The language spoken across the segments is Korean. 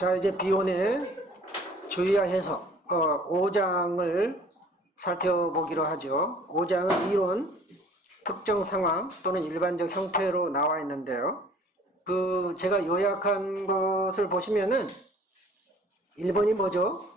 자, 이제 비혼의 주의와 해석 5장을 살펴보기로 하죠. 5장은 이론, 특정 상황 또는 일반적 형태로 나와 있는데요. 제가 요약한 것을 보시면은 1번이 뭐죠?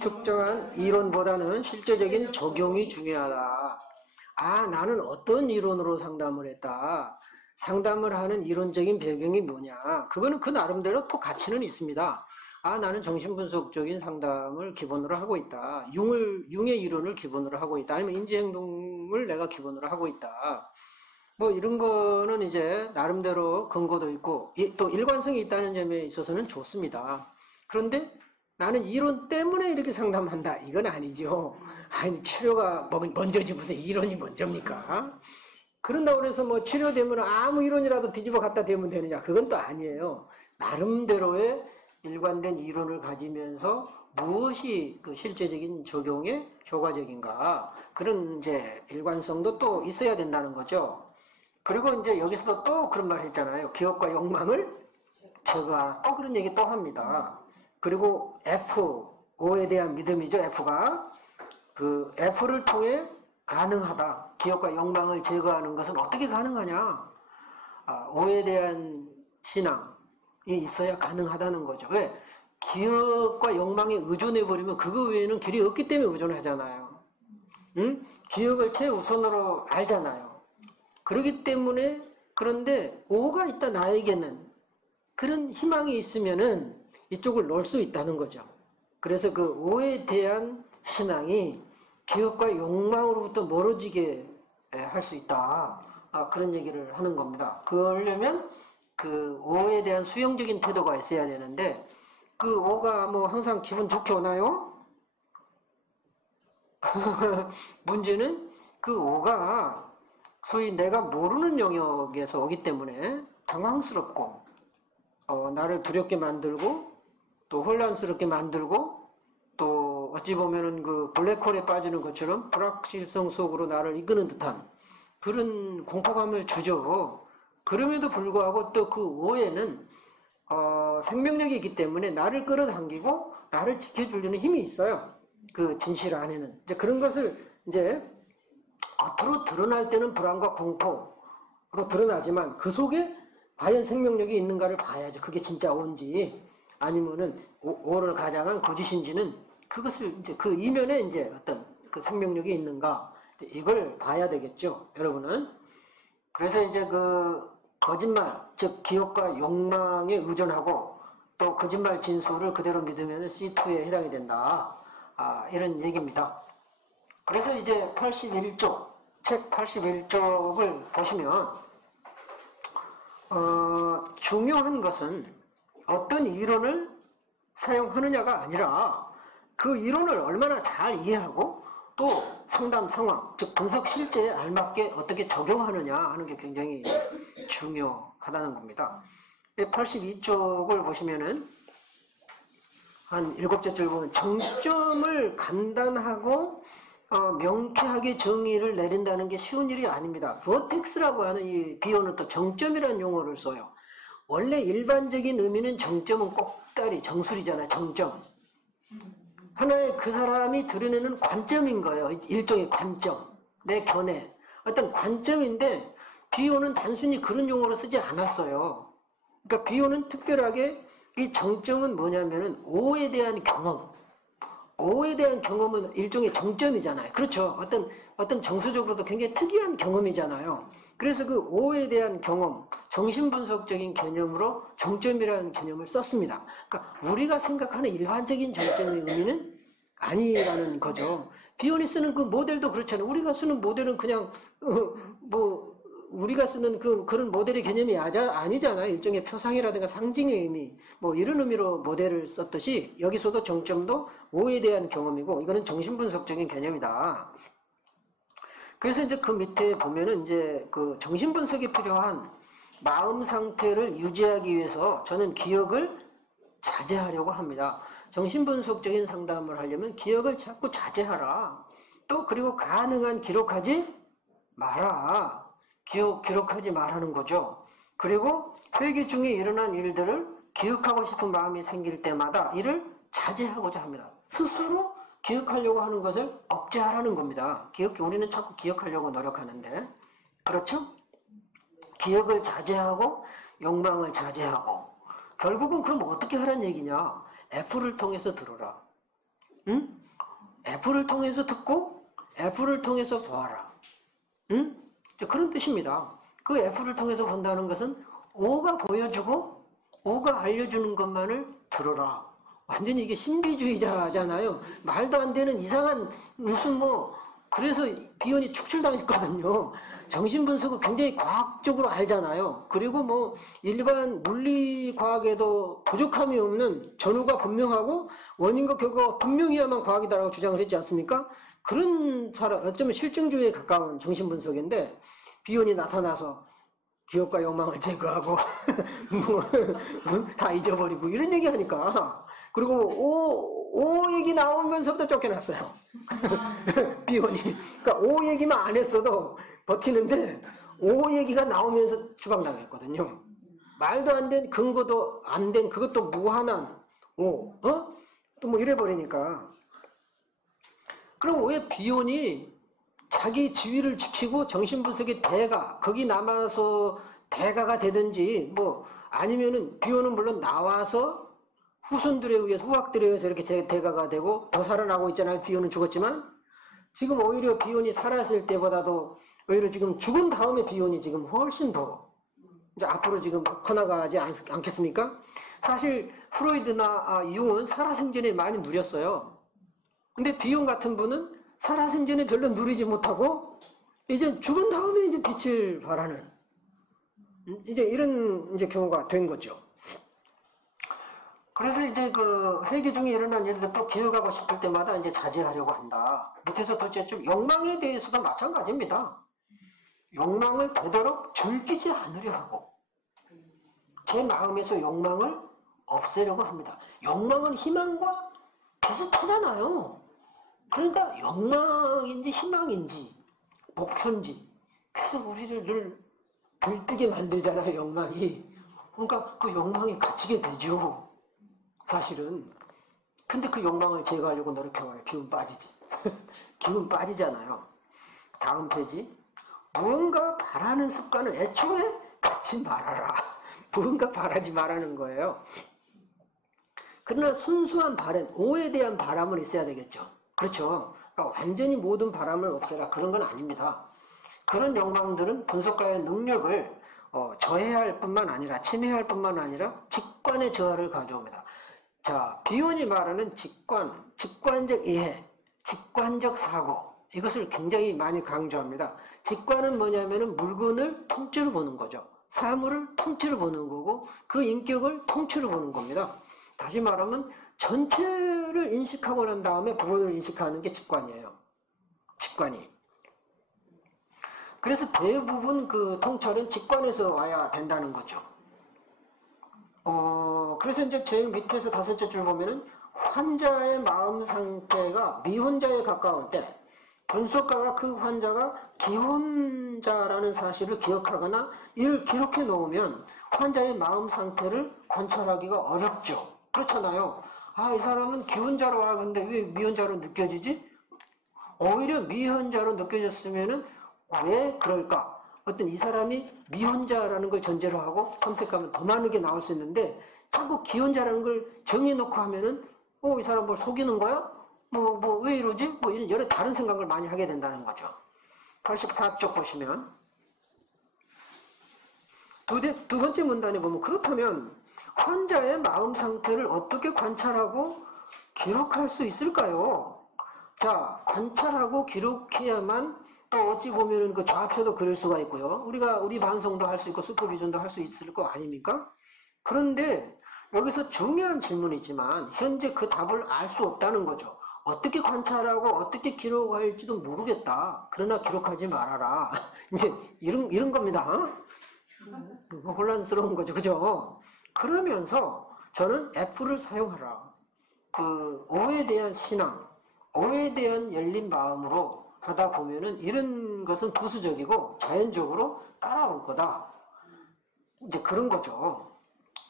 특정한 이론보다는 실제적인 적용이 중요하다. 아, 나는 어떤 이론으로 상담을 했다. 상담을 하는 이론적인 배경이 뭐냐. 그거는 그 나름대로 또 가치는 있습니다. 아, 나는 정신분석적인 상담을 기본으로 하고 있다. 융의 이론을 기본으로 하고 있다. 아니면 인지행동을 내가 기본으로 하고 있다. 뭐 이런 거는 이제 나름대로 근거도 있고 또 일관성이 있다는 점에 있어서는 좋습니다. 그런데 나는 이론 때문에 이렇게 상담한다. 이건 아니죠. 아니, 치료가 먼저지 무슨 이론이 먼저입니까? 그런다고 해서 뭐 치료되면 아무 이론이라도 뒤집어 갖다 대면 되느냐. 그건 또 아니에요. 나름대로의 일관된 이론을 가지면서 무엇이 그 실제적인 적용에 효과적인가. 그런 이제 일관성도 또 있어야 된다는 거죠. 그리고 이제 여기서도 또 그런 말 했잖아요. 기억과 욕망을 제거하라. 또 그런 얘기 또 합니다. 그리고 O에 대한 믿음이죠. F가. 그 F를 통해 가능하다. 기억과 욕망을 제거하는 것은 어떻게 가능하냐? O에 대한 신앙이 있어야 가능하다는 거죠. 왜? 기억과 욕망에 의존해버리면 그거 외에는 길이 없기 때문에 의존하잖아요. 응? 기억을 최우선으로 알잖아요. 그렇기 때문에, 그런데 O가 있다 나에게는 그런 희망이 있으면은 이쪽을 놓을 수 있다는 거죠. 그래서 그 O에 대한 신앙이 기억과 욕망으로부터 멀어지게 할 수 있다. 그런 얘기를 하는 겁니다. 그러려면 그 O에 대한 수용적인 태도가 있어야 되는데, 그 O가 뭐 항상 기분 좋게 오나요? 문제는 그 O가 소위 내가 모르는 영역에서 오기 때문에 당황스럽고, 나를 두렵게 만들고, 또 혼란스럽게 만들고, 또 어찌 보면은 그 블랙홀에 빠지는 것처럼 불확실성 속으로 나를 이끄는 듯한 그런 공포감을 주죠. 그럼에도 불구하고 또 그 오해는 생명력이 있기 때문에 나를 끌어당기고 나를 지켜주려는 힘이 있어요. 그 진실 안에는. 이제 그런 것을 이제 겉으로 드러날 때는 불안과 공포로 드러나지만 그 속에 과연 생명력이 있는가를 봐야죠. 그게 진짜 오인지 아니면은 오를 가장한 거짓인지는 그것을 이제 그 이면에 이제 어떤 그 생명력이 있는가 이걸 봐야 되겠죠. 여러분은. 그래서 이제 그 거짓말, 즉 기억과 욕망에 의존하고 또 거짓말 진술을 그대로 믿으면 C2에 해당이 된다. 이런 얘기입니다. 그래서 이제 81쪽, 책 81쪽을 보시면 중요한 것은 어떤 이론을 사용하느냐가 아니라 그 이론을 얼마나 잘 이해하고 또 상담 상황, 즉 분석 실제에 알맞게 어떻게 적용하느냐 하는 게 굉장히 중요하다는 겁니다. 82쪽을 보시면은 한 7째 줄 보면 정점을 간단하고 명쾌하게 정의를 내린다는 게 쉬운 일이 아닙니다. 버텍스라고 하는 이 비유는 또 정점이라는 용어를 써요. 원래 일반적인 의미는 정점은 꼭다리, 정술이잖아요. 정점. 하나의 그 사람이 드러내는 관점인 거예요. 일종의 관점. 내 견해. 어떤 관점인데 비유는 단순히 그런 용어로 쓰지 않았어요. 그러니까 비유는 특별하게 이 정점은 뭐냐면은 O에 대한 경험. O에 대한 경험은 일종의 정점이잖아요. 그렇죠. 어떤 정서적으로도 굉장히 특이한 경험이잖아요. 그래서 그 O에 대한 경험, 정신분석적인 개념으로 정점이라는 개념을 썼습니다. 그러니까 우리가 생각하는 일반적인 정점의 의미는 아니라는 거죠. 비욘이 쓰는 그 모델도 그렇잖아요. 우리가 쓰는 모델은 그냥 우리가 쓰는 그런 모델의 개념이 아니잖아요. 일종의 표상이라든가 상징의 의미, 뭐 이런 의미로 모델을 썼듯이 여기서도 정점도 O에 대한 경험이고 이거는 정신분석적인 개념이다. 그래서 이제 그 밑에 보면은 이제 그 정신분석이 필요한 마음 상태를 유지하기 위해서 저는 기억을 자제하려고 합니다. 정신분석적인 상담을 하려면 기억을 자꾸 자제하라. 또 그리고 가능한 기록하지 마라. 기록하지 말라는 거죠. 그리고 회개 중에 일어난 일들을 기억하고 싶은 마음이 생길 때마다 이를 자제하고자 합니다. 스스로 기억하려고 하는 것을 억제하라는 겁니다. 우리는 자꾸 기억하려고 노력하는데, 그렇죠? 기억을 자제하고 욕망을 자제하고, 결국은 그럼 어떻게 하라는 얘기냐? F를 통해서 들어라. 응? F를 통해서 듣고 F를 통해서 보아라. 응? 그런 뜻입니다. 그 F를 통해서 본다는 것은 O가 보여주고 O가 알려주는 것만을 들어라. 완전히 이게 신비주의자잖아요. 말도 안 되는 이상한 무슨 그래서 비혼이 축출당했거든요. 정신분석을 굉장히 과학적으로 알잖아요. 그리고 일반 물리과학에도 부족함이 없는 전후가 분명하고 원인과 결과가 분명해야만 과학이다라고 주장을 했지 않습니까? 그런 사람, 어쩌면 실증주의에 가까운 정신분석인데, 비혼이 나타나서 기억과 욕망을 제거하고 다 잊어버리고 이런 얘기하니까, 그리고 오 얘기 나오면서부터 쫓겨났어요. 비혼이. 그러니까 오 얘기만 안 했어도 버티는데 오 얘기가 나오면서 추방당했거든요. 말도 안 된, 근거도 안 된, 그것도 무한한 오, 또 이래버리니까. 그럼 왜 비혼이 자기 지위를 지키고 정신분석의 대가, 거기 남아서 대가가 되든지, 아니면은 비혼은 물론 나와서 후손들에 의해서, 후학들에 의해서 이렇게 대가가 되고 더 살아나고 있잖아요. 비혼은 죽었지만. 지금 오히려 비혼이 살았을 때보다도 오히려 지금 죽은 다음에 비혼이 지금 훨씬 더 이제 앞으로 지금 커나가지 않겠습니까? 사실 프로이드나 융은 살아생전에 많이 누렸어요. 근데 비혼 같은 분은 살아생전에 별로 누리지 못하고 이제 죽은 다음에 이제 빛을 발하는 이제 이런 경우가 된 거죠. 그래서 이제 그 회개 중에 일어난 일들 또 기억하고 싶을 때마다 이제 자제하려고 한다. 밑에서 둘째쯤 욕망에 대해서도 마찬가지입니다. 욕망을 되도록 즐기지 않으려 하고 제 마음에서 욕망을 없애려고 합니다. 욕망은 희망과 비슷하잖아요. 그러니까 욕망인지 희망인지 목표인지 계속 우리를 늘 들뜨게 만들잖아요. 욕망이. 그러니까 그 욕망에 갇히게 되죠. 사실은. 근데 그 욕망을 제거하려고 노력해봐요. 기운 빠지지. 기운 빠지잖아요. 다음 페이지. 무언가 바라는 습관을 애초에 갖지 말아라. 무언가 바라지 말라는 거예요. 그러나 순수한 바람, 오에 대한 바람은 있어야 되겠죠. 그렇죠. 그러니까 완전히 모든 바람을 없애라. 그런 건 아닙니다. 그런 욕망들은 분석가의 능력을 저해할 뿐만 아니라, 침해할 뿐만 아니라 직관의 저하를 가져옵니다. 자, 비혼이 말하는 직관, 직관적 이해, 직관적 사고, 이것을 굉장히 많이 강조합니다. 직관은 뭐냐면은 물건을 통째로 보는 거죠. 사물을 통째로 보는 거고 그 인격을 통째로 보는 겁니다. 다시 말하면 전체를 인식하고 난 다음에 부분을 인식하는 게 직관이에요. 직관이. 그래서 대부분 그 통찰은 직관에서 와야 된다는 거죠. 그래서 이제 제일 밑에서 다섯째 줄 보면은 환자의 마음 상태가 미혼자에 가까울 때 분석가가 그 환자가 기혼자라는 사실을 기억하거나 이를 기록해 놓으면 환자의 마음 상태를 관찰하기가 어렵죠. 그렇잖아요. 이 사람은 기혼자로 알았는데 왜 미혼자로 느껴지지? 오히려 미혼자로 느껴졌으면은 왜 그럴까? 어떤 이 사람이 미혼자라는 걸 전제로 하고 탐색하면 더 많은 게 나올 수 있는데 자꾸 기혼자라는 걸 정해놓고 하면은 이 사람 뭘 속이는 거야? 왜 이러지? 이런 여러 다른 생각을 많이 하게 된다는 거죠. 84쪽 보시면 두 번째 문단에 보면 그렇다면 환자의 마음 상태를 어떻게 관찰하고 기록할 수 있을까요? 자, 관찰하고 기록해야만 또 어찌 보면은 그 좌표도 그릴 수가 있고요. 우리 반성도 할 수 있고 슈퍼비전도 할 수 있을 거 아닙니까? 그런데 여기서 중요한 질문이지만 현재 그 답을 알 수 없다는 거죠. 어떻게 관찰하고 어떻게 기록할지도 모르겠다. 그러나 기록하지 말아라. 이제 이런 겁니다. 혼란스러운 거죠. 그죠? 그러면서 저는 F를 사용하라. 그 오에 대한 신앙, 오에 대한 열린 마음으로 하다 보면은 이런 것은 부수적이고 자연적으로 따라올 거다. 이제 그런 거죠.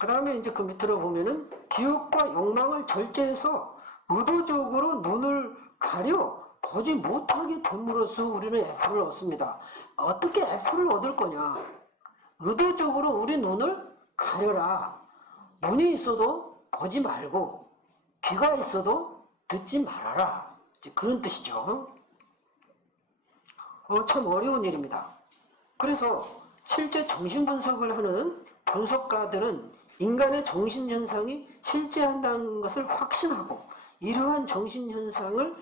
그 다음에 이제 그 밑으로 보면은 기억과 욕망을 절제해서 의도적으로 눈을 가려 보지 못하게 됨으로써 우리는 F를 얻습니다. 어떻게 F를 얻을 거냐? 의도적으로 우리 눈을 가려라. 눈이 있어도 보지 말고 귀가 있어도 듣지 말아라. 이제 그런 뜻이죠. 참 어려운 일입니다. 그래서 실제 정신분석을 하는 분석가들은 인간의 정신현상이 실제한다는 것을 확신하고 이러한 정신현상을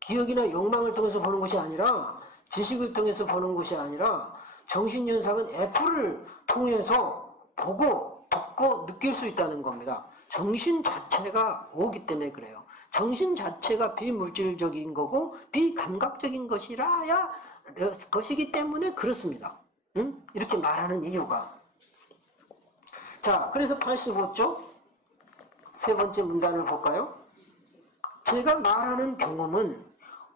기억이나 욕망을 통해서 보는 것이 아니라 지식을 통해서 보는 것이 아니라 정신현상은 F를 통해서 보고 듣고 느낄 수 있다는 겁니다. 정신 자체가 오기 때문에 그래요. 정신 자체가 비물질적인 거고 비감각적인 것이기 때문에 그렇습니다. 응? 이렇게 말하는 이유가. 자, 그래서 85쪽 세 번째 문단을 볼까요? 제가 말하는 경험은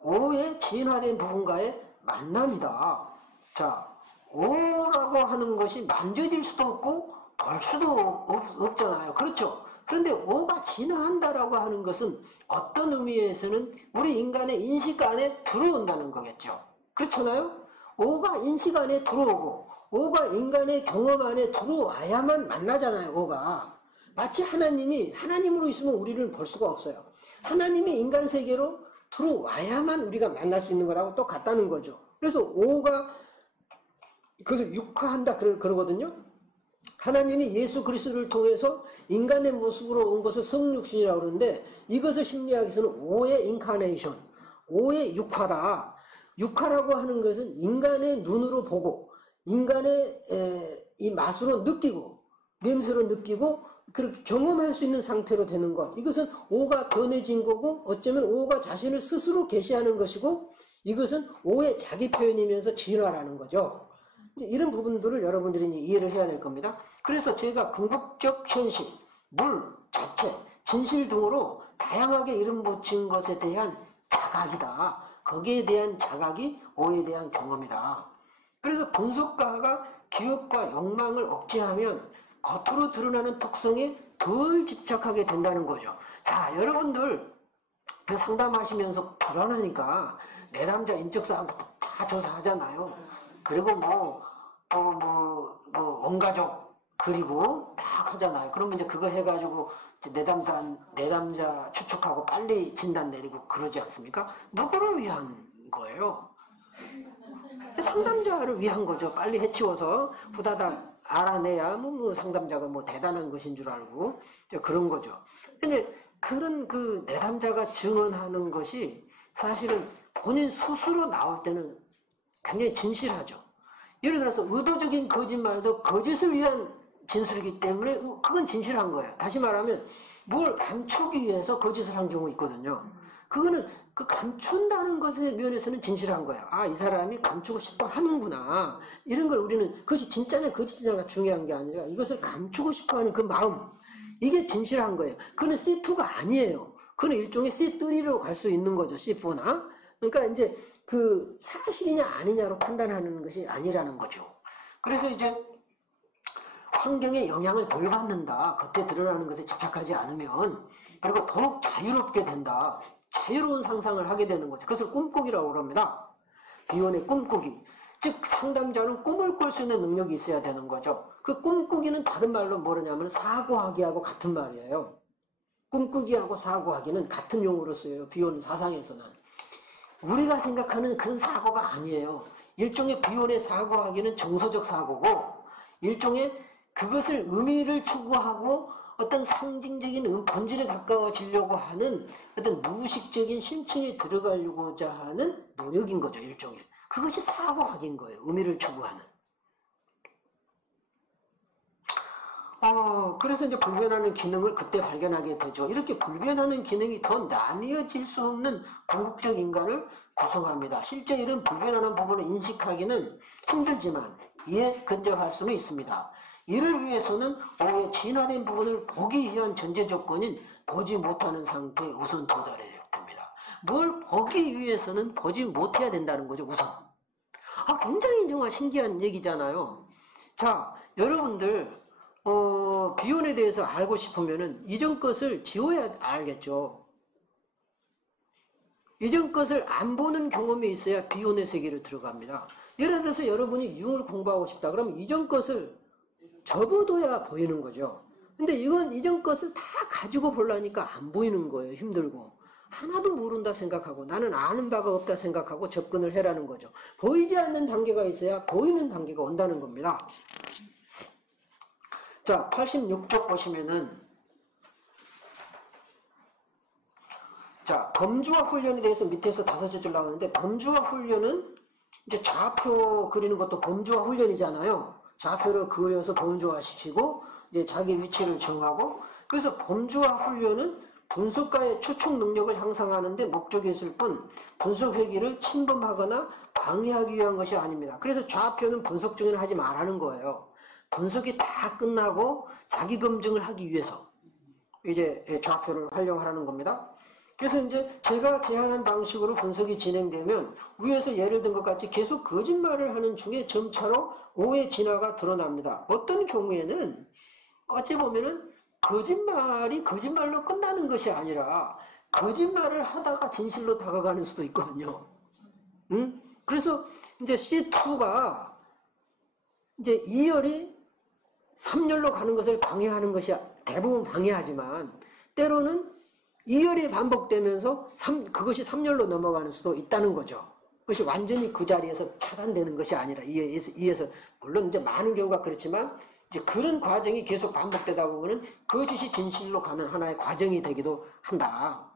오의 진화된 부분과의 만남이다. 자, 오라고 하는 것이 만져질 수도 없고 볼 수도 없잖아요. 그렇죠? 그런데 오가 진화한다라고 하는 것은 어떤 의미에서는 우리 인간의 인식 안에 들어온다는 거겠죠. 그렇잖아요? 오가 인식 안에 들어오고 오가 인간의 경험 안에 들어와야만 만나잖아요. 오가. 마치 하나님이 하나님으로 있으면 우리를 볼 수가 없어요. 하나님이 인간 세계로 들어와야만 우리가 만날 수 있는 거라고 똑같다는 거죠. 그래서 오가 그것을 육화한다 그러거든요. 하나님이 예수 그리스도를 통해서 인간의 모습으로 온 것을 성육신이라고 그러는데 이것을 심리학에서는 오의 인카네이션, 오의 육화다. 육화라고 하는 것은 인간의 눈으로 보고 인간의 이 맛으로 느끼고 냄새로 느끼고 그렇게 경험할 수 있는 상태로 되는 것. 이것은 오가 변해진 거고 어쩌면 오가 자신을 스스로 계시하는 것이고 이것은 오의 자기 표현이면서 진화라는 거죠. 이제 이런 부분들을 여러분들이 이제 이해를 해야 될 겁니다. 그래서 제가 궁극적 현실, 물, 자체, 진실 등으로 다양하게 이름 붙인 것에 대한 자각이다. 거기에 대한 자각이 오에 대한 경험이다. 그래서 분석가가 기억과 욕망을 억제하면 겉으로 드러나는 특성에 덜 집착하게 된다는 거죠. 자, 여러분들 상담하시면서 불안하니까 내담자 인적사항부터 다 조사하잖아요. 그리고 원가족 그리고 막 하잖아요. 그러면 이제 그거 해가지고 내담자 추측하고 빨리 진단 내리고 그러지 않습니까? 누구를 위한 거예요? 상담자를 위한 거죠. 빨리 해치워서 후다닥 알아내야 상담자가 대단한 것인 줄 알고 그런 거죠. 근데 그런 그 내담자가 증언하는 것이 사실은 본인 스스로 나올 때는 굉장히 진실하죠. 예를 들어서 의도적인 거짓말도 거짓을 위한 진술이기 때문에 그건 진실한 거예요. 다시 말하면 뭘 감추기 위해서 거짓을 한 경우 있거든요. 그거는 그 감춘다는 것의 면에서는 진실한 거예요. 아, 이 사람이 감추고 싶어 하는구나. 이런 걸 우리는 그것이 진짜냐 거짓이냐가 중요한 게 아니라 이것을 감추고 싶어 하는 그 마음. 이게 진실한 거예요. 그거는 C2가 아니에요. 그거는 일종의 C3로 갈 수 있는 거죠. C4나. 그러니까 이제 그 사실이냐 아니냐로 판단하는 것이 아니라는 거죠. 그래서 이제 환경의 영향을 덜 받는다. 겉에 드러나는 것에 집착하지 않으면 그리고 더욱 자유롭게 된다. 자유로운 상상을 하게 되는 거죠. 그것을 꿈꾸기라고 합니다. 비혼의 꿈꾸기. 즉 상담자는 꿈을 꿀 수 있는 능력이 있어야 되는 거죠. 그 꿈꾸기는 다른 말로 뭐냐면 사고하기하고 같은 말이에요. 꿈꾸기하고 사고하기는 같은 용어로 써요. 비혼 사상에서는. 우리가 생각하는 그런 사고가 아니에요. 일종의 비혼의 사고하기는 정서적 사고고 일종의 그것을 의미를 추구하고 어떤 상징적인 본질에 가까워지려고 하는 어떤 무의식적인 심층에 들어가려고자 하는 노력인 거죠. 일종의. 그것이 사고학인 거예요. 의미를 추구하는. 그래서 이제 불변하는 기능을 그때 발견하게 되죠. 이렇게 불변하는 기능이 더 나뉘어질 수 없는 궁극적 인간을 구성합니다. 실제 이런 불변하는 부분을 인식하기는 힘들지만 이에 근접할 수는 있습니다. 이를 위해서는 오의 진화된 부분을 보기 위한 전제 조건인 보지 못하는 상태에 우선 도달해야 됩니다. 뭘 보기 위해서는 보지 못해야 된다는 거죠. 우선. 굉장히 정말 신기한 얘기잖아요. 자, 여러분들 비혼에 대해서 알고 싶으면은 이전 것을 지워야 알겠죠. 이전 것을 안 보는 경험이 있어야 비혼의 세계로 들어갑니다. 예를 들어서 여러분이 융을 공부하고 싶다. 그러면 이전 것을 접어둬야 보이는 거죠. 근데 이건 이전 것을 다 가지고 보려니까 안 보이는 거예요. 힘들고. 하나도 모른다 생각하고 나는 아는 바가 없다 생각하고 접근을 해라는 거죠. 보이지 않는 단계가 있어야 보이는 단계가 온다는 겁니다. 자, 86쪽 보시면은 자, 범주화 훈련에 대해서 밑에서 5줄 나오는데 범주화 훈련은 이제 좌표 그리는 것도 범주화 훈련이잖아요. 좌표를 그려서 범주화시키고 이제 자기 위치를 정하고 그래서 범주화 훈련은 분석가의 추측 능력을 향상하는데 목적이 있을 뿐 분석 회기를 침범하거나 방해하기 위한 것이 아닙니다. 그래서 좌표는 분석 중에는 하지 말라는 거예요. 분석이 다 끝나고 자기 검증을 하기 위해서 이제 좌표를 활용하라는 겁니다. 그래서 이제 제가 제안한 방식으로 분석이 진행되면 위에서 예를 든 것 같이 계속 거짓말을 하는 중에 점차로 오해 진화가 드러납니다. 어떤 경우에는 어찌 보면은 거짓말이 거짓말로 끝나는 것이 아니라 거짓말을 하다가 진실로 다가가는 수도 있거든요. 응? 그래서 이제 C2가 이제 2열이 3열로 가는 것을 방해하는 것이 대부분 방해하지만 때로는 2열이 반복되면서 그것이 3열로 넘어가는 수도 있다는 거죠. 그것이 완전히 그 자리에서 차단되는 것이 아니라 2에서 물론 이제 많은 경우가 그렇지만 이제 그런 과정이 계속 반복되다 보면은 거짓이 진실로 가는 하나의 과정이 되기도 한다.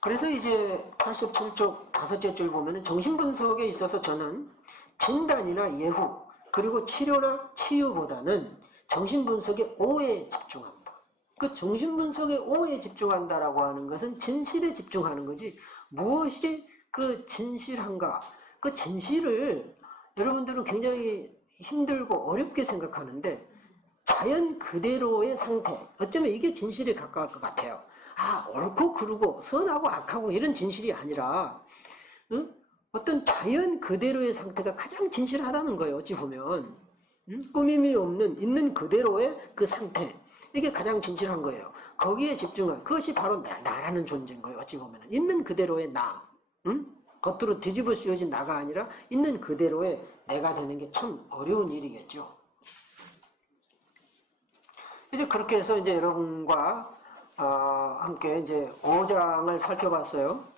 그래서 이제 87쪽 5째 줄 보면은 정신분석에 있어서 저는 진단이나 예후 그리고 치료나 치유보다는 정신분석의 오해에 집중합니다. 그 정신분석의 오해에 집중한다라고 하는 것은 진실에 집중하는 거지 무엇이 그 진실한가 그 진실을 여러분들은 굉장히 힘들고 어렵게 생각하는데 자연 그대로의 상태 어쩌면 이게 진실에 가까울 것 같아요. 아 옳고 그르고 선하고 악하고 이런 진실이 아니라 응? 어떤 자연 그대로의 상태가 가장 진실하다는 거예요. 어찌 보면 꾸밈이 없는 있는 그대로의 그 상태 이게 가장 진실한 거예요. 거기에 집중한 그것이 바로 나라는 존재인 거예요. 어찌 보면 있는 그대로의 나 겉으로 뒤집어 씌워진 나가 아니라 있는 그대로의 내가 되는 게 참 어려운 일이겠죠. 이제 그렇게 해서 이제 여러분과 함께 이제 5장을 살펴봤어요.